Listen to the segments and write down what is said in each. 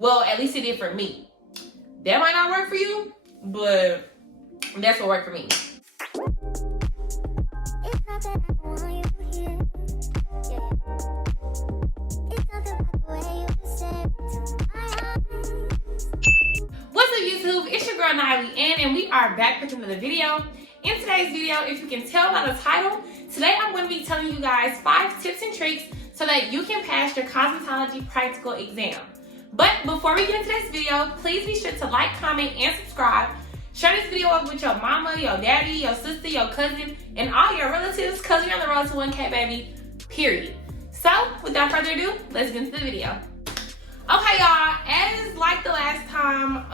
Well, at least it did for me. That might not work for you, but that's what worked for me. What's up, YouTube? It's your girl Niley Ann, and we are back with another video. In today's video, if you can tell by the title, today I'm going to be telling you guys 5 tips and tricks so that you can pass your cosmetology practical exam. But before we get into this video, please be sure to like, comment, and subscribe. Share this video up with your mama, your daddy, your sister, your cousin, and all your relatives, because we're on the road to 1K, baby, period. So, without further ado, let's get into the video. Okay, y'all, as like the last time,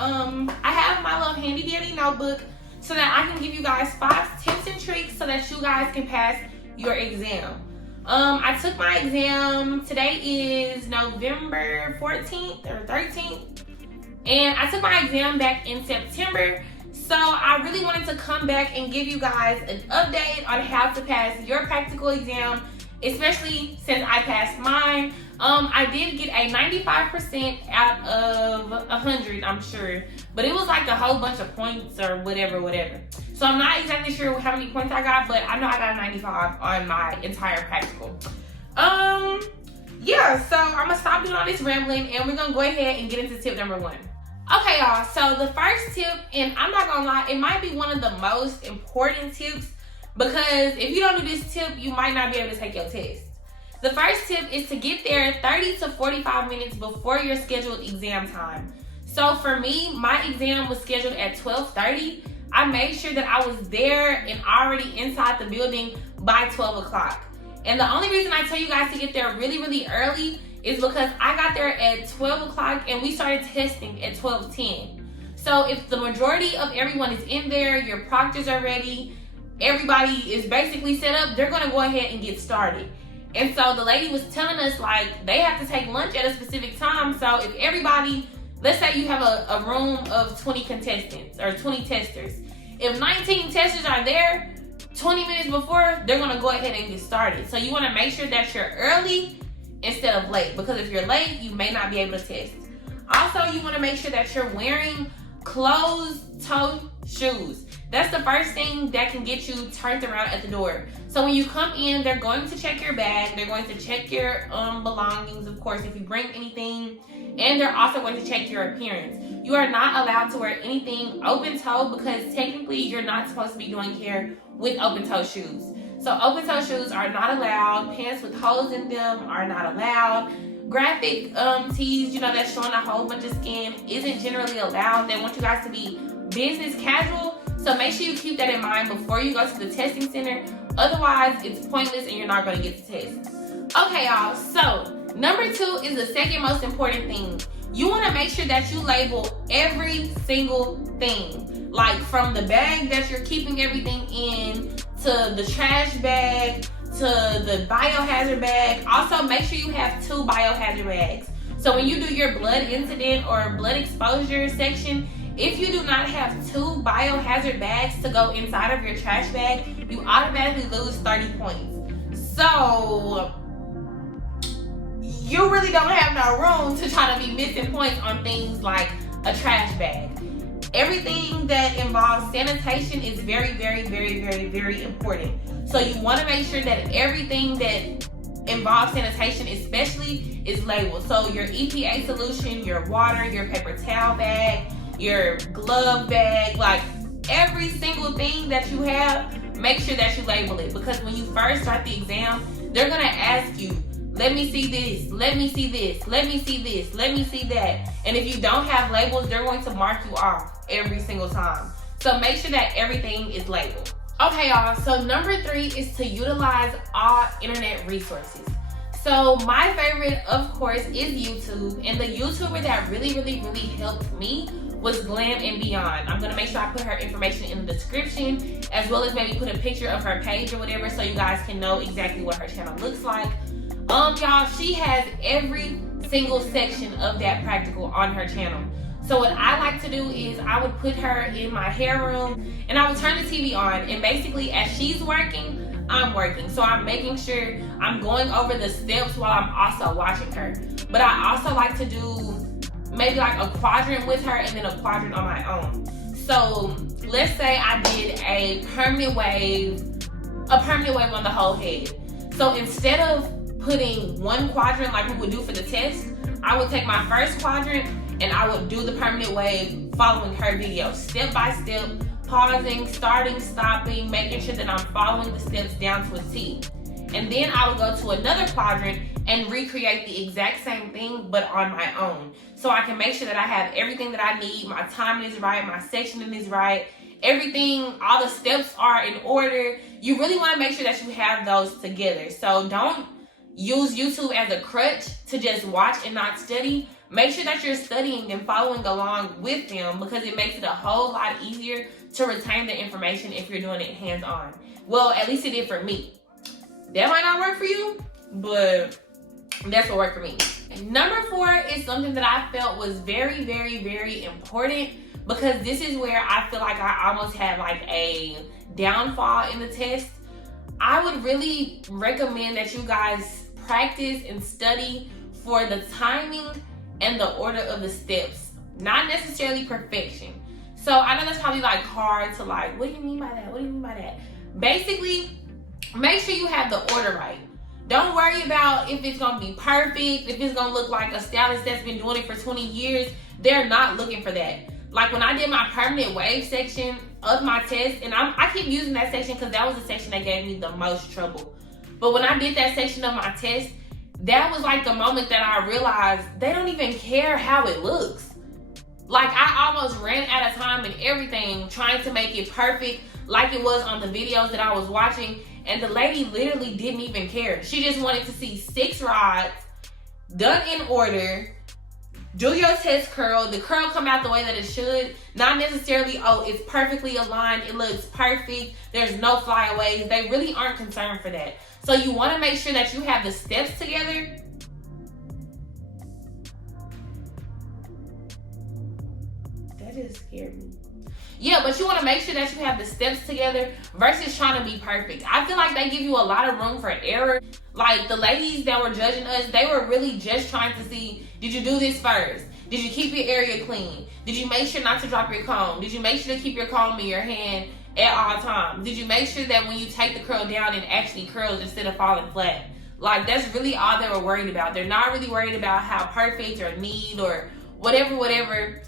I have my little handy dandy notebook so that I can give you guys 5 tips and tricks so that you guys can pass your exam. I took my exam, today is November 14th or 13th, and I took my exam back in September, so I really wanted to come back and give you guys an update on how to pass your practical exam, especially since I passed mine. I did get a 95% out of 100, I'm sure, but it was like a whole bunch of points or whatever. So I'm not exactly sure how many points I got, but I know I got a 95 on my entire practical. Yeah, so I'm gonna stop doing all this rambling and we're gonna go ahead and get into tip number 1. Okay, y'all, so the first tip, and I'm not gonna lie, it might be one of the most important tips because if you don't do this tip, you might not be able to take your test. The first tip is to get there 30 to 45 minutes before your scheduled exam time. So for me, my exam was scheduled at 12:30. I made sure that I was there and already inside the building by 12 o'clock. And the only reason I tell you guys to get there really early is because I got there at 12 o'clock and we started testing at 12:10. So if the majority of everyone is in there, your proctors are ready, everybody is basically set up, they're gonna go ahead and get started. And so the lady was telling us like they have to take lunch at a specific time. So if everybody, let's say you have a room of 20 contestants or 20 testers. If 19 testers are there 20 minutes before, they're gonna go ahead and get started. So you wanna make sure that you're early instead of late, because if you're late, you may not be able to test. Also, you wanna make sure that you're wearing closed-toe shoes. That's the first thing that can get you turned around at the door. So when you come in, they're going to check your bag. They're going to check your belongings, of course, if you bring anything. And they're also going to check your appearance. You are not allowed to wear anything open-toe because technically you're not supposed to be doing hair with open-toe shoes. So open-toe shoes are not allowed. Pants with holes in them are not allowed. Graphic tees, you know, that's showing a whole bunch of skin isn't generally allowed. They want you guys to be business casual. So make sure you keep that in mind before you go to the testing center. Otherwise, it's pointless and you're not going to get the test. Okay, y'all. So number 2 is the second most important thing. You want to make sure that you label every single thing. Like from the bag that you're keeping everything in, to the trash bag, to the biohazard bag. Also, make sure you have 2 biohazard bags. So when you do your blood incident or blood exposure section, if you do not have 2 biohazard bags to go inside of your trash bag, you automatically lose 30 points. So you really don't have no room to try to be missing points on things like a trash bag. Everything that involves sanitation is very important. So you want to make sure that everything that involves sanitation especially is labeled. So your EPA solution, your water, your paper towel bag, your glove bag, like every single thing that you have, make sure that you label it, because when you first start the exam, they're gonna ask you, let me see this, let me see this, let me see this, let me see that. And if you don't have labels, they're going to mark you off every single time. So make sure that everything is labeled. Okay, y'all, so number 3 is to utilize all internet resources. So my favorite, of course, is YouTube, and the YouTuber that really helped me was Glam and Beyond. I'm gonna make sure I put her information in the description, as well as maybe put a picture of her page or whatever, so you guys can know exactly what her channel looks like. Y'all, she has every single section of that practical on her channel. So what I like to do is I would put her in my hair room and I would turn the TV on, and basically as she's working, I'm working. So I'm making sure I'm going over the steps while I'm also watching her. But I also like to do maybe like a quadrant with her and then a quadrant on my own. So let's say I did a permanent wave on the whole head. So instead of putting one quadrant like we would do for the test, I would take my first quadrant and I would do the permanent wave following her video, step by step, pausing, starting, stopping, making sure that I'm following the steps down to a T. And then I would go to another quadrant and recreate the exact same thing, but on my own. So I can make sure that I have everything that I need, my timing is right, my sectioning is right, everything, all the steps are in order. You really want to make sure that you have those together. So don't use YouTube as a crutch to just watch and not study. Make sure that you're studying and following along with them, because it makes it a whole lot easier to retain the information if you're doing it hands-on. Well, at least it did for me. That might not work for you, but that's what worked for me. And number 4 is something that I felt was very, very, very important, because this is where I feel like I almost had like a downfall in the test. I would really recommend that you guys practice and study for the timing and the order of the steps, not necessarily perfection. So I know that's probably like hard to like, what do you mean by that? What do you mean by that? Basically, make sure you have the order right. Don't worry about if it's gonna be perfect, if it's gonna look like a stylist that's been doing it for 20 years. They're not looking for that. Like when I did my permanent wave section of my test, and I keep using that section because that was the section that gave me the most trouble. But when I did that section of my test, that was like the moment that I realized they don't even care how it looks. Like I almost ran out of time and everything trying to make it perfect like it was on the videos that I was watching. And the lady literally didn't even care. She just wanted to see 6 rods done in order. Do your test curl. The curl come out the way that it should. Not necessarily, oh, it's perfectly aligned. It looks perfect. There's no flyaways. They really aren't concerned for that. So you want to make sure that you have the steps together. That just scared me. Yeah, but you want to make sure that you have the steps together versus trying to be perfect. I feel like they give you a lot of room for error. Like the ladies that were judging us, they were really just trying to see, did you do this first? Did you keep your area clean? Did you make sure not to drop your comb? Did you make sure to keep your comb in your hand at all times? Did you make sure that when you take the curl down, it actually curls instead of falling flat? Like that's really all they were worried about. They're not really worried about how perfect or neat or whatever.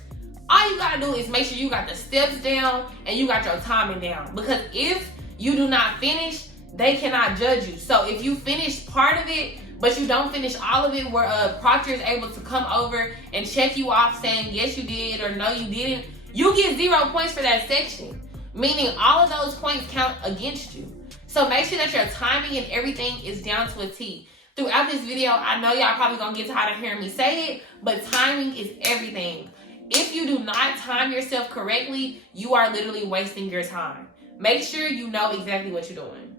All you gotta do is make sure you got the steps down and you got your timing down. Because if you do not finish, they cannot judge you. So if you finish part of it, but you don't finish all of it, where a proctor is able to come over and check you off saying, yes, you did or no, you didn't, you get 0 points for that section. Meaning all of those points count against you. So make sure that your timing and everything is down to a T. Throughout this video, I know y'all probably gonna get tired of hearing me say it, but timing is everything. If you do not time yourself correctly, you are literally wasting your time. Make sure you know exactly what you're doing,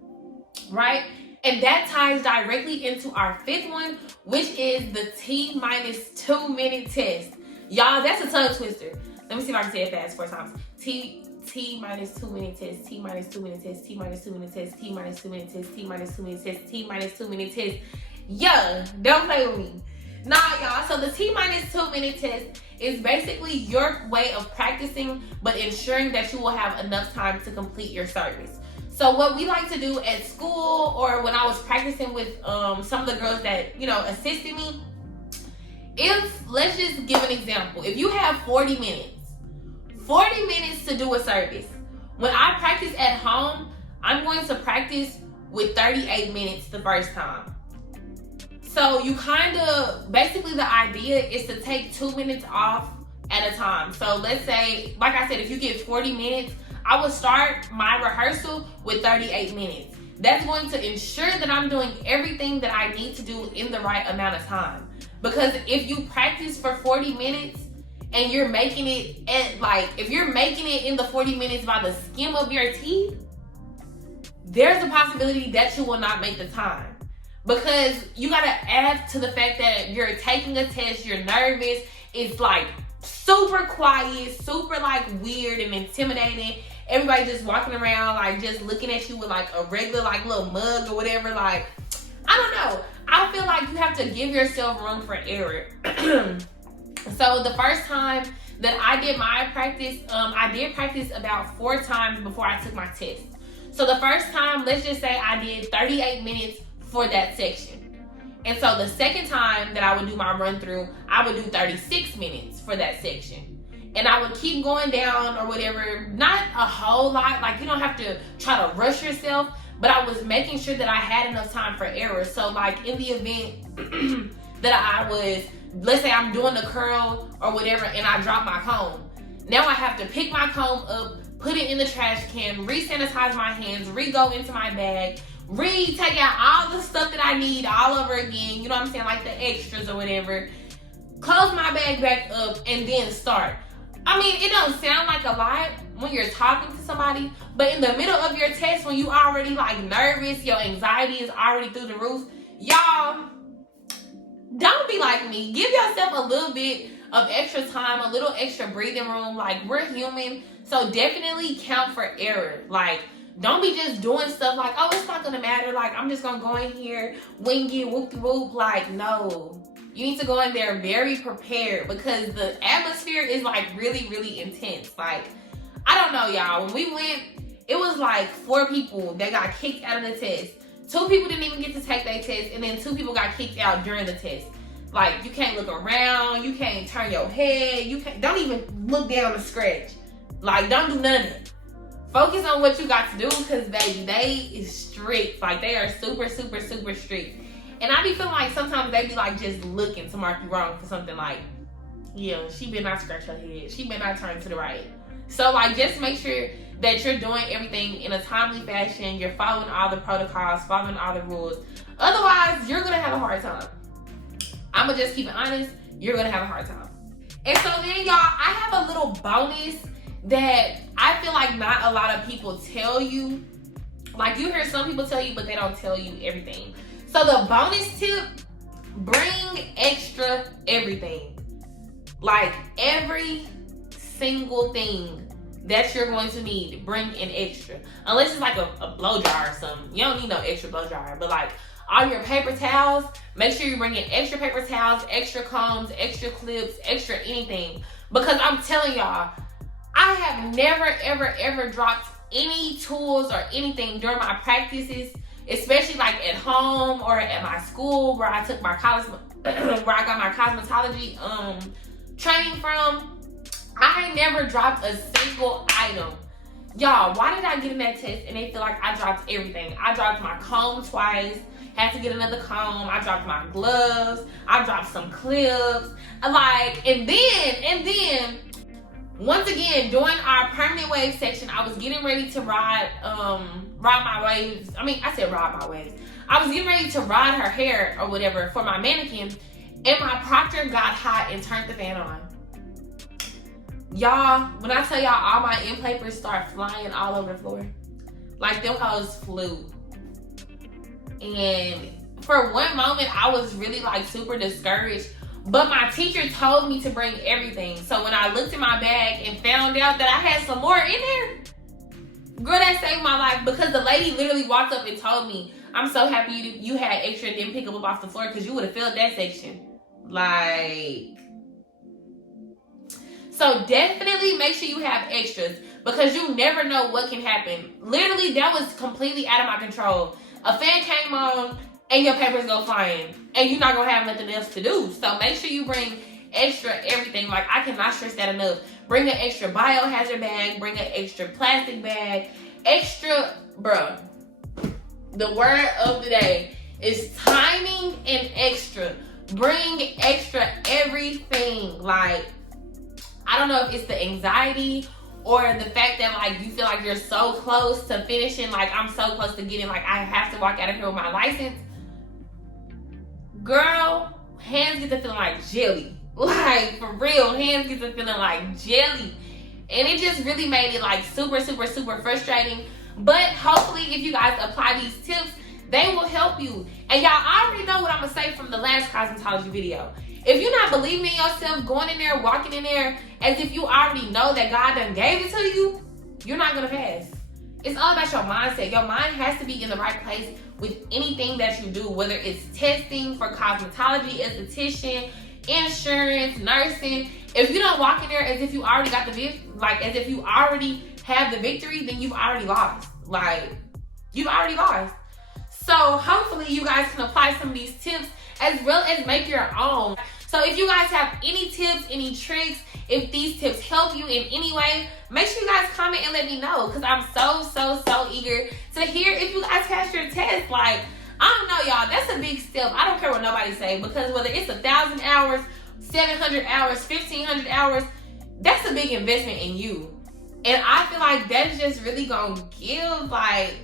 right? And that ties directly into our 5th one, which is the T-2 minute test. Y'all, that's a tongue twister. Let me see if I can say it fast 4 times. T-2 minute test, T-2 minute test, T-2 minute test, T-2 minute test, T-2 minute test, T-2 minute test. Yeah, don't play with me. Nah, y'all, so the T-2 minute test is basically your way of practicing, but ensuring that you will have enough time to complete your service. So what we like to do at school, or when I was practicing with some of the girls that, assisted me, let's just give an example. If you have 40 minutes to do a service. When I practice at home, I'm going to practice with 38 minutes the first time. So you basically the idea is to take 2 minutes off at a time. So let's say, like I said, if you get 40 minutes, I will start my rehearsal with 38 minutes. That's going to ensure that I'm doing everything that I need to do in the right amount of time. Because if you practice for 40 minutes and you're making it if you're making it in the 40 minutes by the skim of your teeth, there's a possibility that you will not make the time. Because you gotta add to the fact that you're taking a test, you're nervous, it's like super quiet, super like weird and intimidating. Everybody just walking around like just looking at you with like a regular like little mug or whatever. Like, I don't know. I feel like you have to give yourself room for error. So the first time that I did my practice, I did practice about 4 times before I took my test. So the first time, let's just say I did 38 minutes for that section. And so the second time that I would do my run through, I would do 36 minutes for that section. And I would keep going down or whatever, not a whole lot, like you don't have to try to rush yourself, but I was making sure that I had enough time for error. So like in the event that I was, let's say I'm doing the curl or whatever and I drop my comb. Now I have to pick my comb up, put it in the trash can, re-sanitize my hands, re-go into my bag, take out all the stuff that I need all over again, you know what I'm saying, like the extras or whatever, close my bag back up, and then start. I mean, it don't sound like a lot when you're talking to somebody, but in the middle of your test, when you already like nervous, your anxiety is already through the roof, y'all, don't be like me. Give yourself a little bit of extra time, a little extra breathing room. Like, we're human, so definitely count for error. Like, don't be just doing stuff like, oh, it's not gonna matter, like I'm just gonna go in here, wing it, whoop-de-whoop. Like, no. You need to go in there very prepared, because the atmosphere is like really, really intense. Like, I don't know, y'all. When we went, it was like 4 people that got kicked out of the test. 2 people didn't even get to take their test, and then 2 people got kicked out during the test. Like, you can't look around, you can't turn your head, don't even look down to scratch. Like, don't do none of it. Focus on what you got to do, because baby, they is strict. Like, they are super, super, super strict. And I be feeling like sometimes they be like just looking to mark you wrong for something, like, yeah, she better not scratch her head, she better not turn to the right. So like, just make sure that you're doing everything in a timely fashion, you're following all the protocols, following all the rules. Otherwise, you're gonna have a hard time. I'ma just keep it honest, you're gonna have a hard time. And so then, y'all, I have a little bonus that I feel like not a lot of people tell you. Like, you hear some people tell you, but they don't tell you everything. So the bonus tip, bring extra everything. Like, every single thing that you're going to need, bring an extra. Unless it's like a blow dryer or something. You don't need no extra blow dryer. But like, all your paper towels, make sure you bring in extra paper towels, extra combs, extra clips, extra anything. Because I'm telling y'all, I have never, ever, ever dropped any tools or anything during my practices, especially like at home or at my school where I took my where I got my cosmetology training from. I never dropped a single item. Y'all, why did I get in that test and they feel like I dropped everything? I dropped my comb twice, had to get another comb. I dropped my gloves. I dropped some clips. And then, once again, during our permanent wave section, I was getting ready to ride my waves. I mean, I said ride my waves. I was getting ready to ride her hair or whatever for my mannequin, and my proctor got hot and turned the fan on. Y'all, when I tell y'all all my end papers start flying all over the floor, like them hoes flew. And for one moment, I was really like super discouraged. But my teacher told me to bring everything. So when I looked in my bag and found out that I had some more in there, girl, that saved my life. Because the lady literally walked up and told me, I'm so happy you had extra and didn't pick up off the floor, because you would have filled that section. Like, so definitely make sure you have extras, because you never know what can happen. Literally, that was completely out of my control. A fan came on and your papers go flying, and you're not gonna have nothing else to do. So make sure you bring extra everything. Like, I cannot stress that enough. Bring an extra biohazard bag, bring an extra plastic bag, extra, bruh. The word of the day is timing and extra. Bring extra everything. Like, I don't know if it's the anxiety or the fact that like you feel like you're so close to finishing, like I'm so close to getting, like I have to walk out of here with my license. Girl, hands get to feeling like jelly. Like, for real, hands get to feeling like jelly. And it just really made it like super, super, super frustrating. But hopefully if you guys apply these tips, they will help you. And y'all, I already know what I'm gonna say from the last cosmetology video. If you're not believing in yourself, going in there, walking in there as if you already know that God done gave it to you, you're not gonna pass. It's all about your mindset. Your mind has to be in the right place with anything that you do, whether it's testing for cosmetology, esthetician, insurance, nursing. If you don't walk in there as if you already got the as if you already have the victory, then you've already lost. Like, you've already lost. So hopefully you guys can apply some of these tips as well as make your own. So if you guys have any tips, any tricks, if these tips help you in any way, make sure you guys comment and let me know, because I'm so eager to hear if you guys passed your test. Like, I don't know, y'all, that's a big step. I don't care what nobody say, because whether it's 1,000 hours, 700 hours, 1,500 hours, that's a big investment in you. And I feel like that's just really gonna give, like,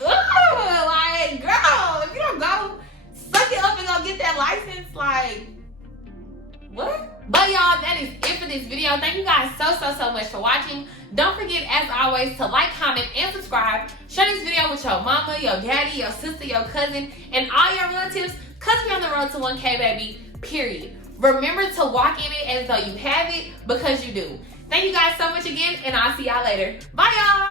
like, girl, if you don't go suck it up and go get that license, like, what? But y'all, that is it for this video. Thank you guys so much for watching. Don't forget, as always, to like, comment, and subscribe. Share this video with your mama, your daddy, your sister, your cousin, and all your relatives, because we're on the road to 1K, baby, period. Remember to walk in it as though you have it, because you do. Thank you guys so much again, and I'll see y'all later. Bye, y'all.